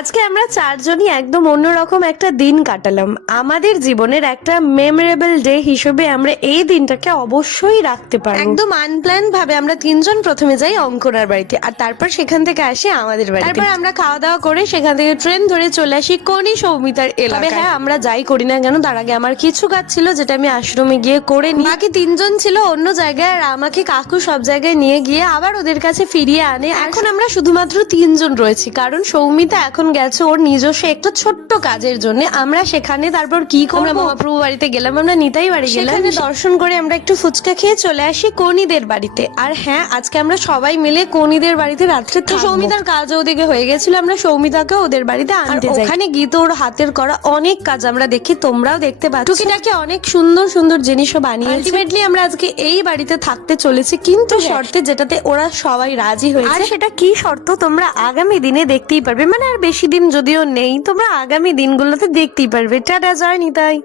আজকে আমরা চারজনই একদম অন্যরকম একটা দিন কাটালাম। আমাদের জীবনের একটা মেমোরেবল ডে হিসেবে আমরা এই দিনটাকে অবশ্যই রাখতে পারবো। একদম আনপ্ল্যান ভাবে আমরা তিনজন প্রথমে যাই অঙ্কনার বাড়িতে, আর তারপর সেখান থেকে আসি আমাদের বাড়িতে। তারপর আমরা খাওয়া দাওয়া করে সেখান থেকে ট্রেন ধরে চলে আসি কোনি সৌমিতার এলাকায়। হ্যাঁ, আমরা যাই করি না কেন, তার আগে আমার কিছু কাজ ছিল যেটা আমি আশ্রমে গিয়ে করে নিই। বাকি তিনজন ছিল অন্য জায়গায়, আর আমাকে কাকু সব জায়গায় নিয়ে গিয়ে আবার ওদের কাছে ফিরিয়ে আনে। এখন আমরা শুধুমাত্র তিনজন রয়েছি, কারণ সৌমিতা এখন গেছে ওর নিজস্ব একটা ছোট্ট কাজের জন্য। আমরা সেখানে তারপর কি করব, আমরা মহাপ্রভু বাড়িতে গেলাম, আমরা নিতাই বাড়ি গেলাম, দর্শন করে আমরা একটু ফুচকা খেয়ে চলে আসি কোনিদের বাড়িতে। আর হ্যাঁ, আজকে আমরা সবাই মিলে কোনিদের বাড়িতে রাত্রে তো সৌমিতার কাজও ওদিকে হয়ে গেছিল, আমরা সৌমিতাকে ওদের বাড়িতে আনতে যাই। ওখানে গিয়ে তো ওর হাতের করা অনেক কাজ আমরা দেখি, তোমরাও দেখতে পাচ্ছ। টুকিটাকি অনেক সুন্দর সুন্দর জিনিসও বানিয়ে। আলটিমেটলি আমরা আজকে এই বাড়িতে থাকতে চলেছি, কিন্তু শর্তে যেটাতে ওরা সবাই রাজি হয়েছে। আর সেটা কি শর্ত তোমরা আগামী দিনে দেখতেই পারবে, মানে আর বেশি দিন যদিও নেই, তোমরা আগামী দিনগুলোতে দেখতেই পারবে। টাটা, জয় নিতাই।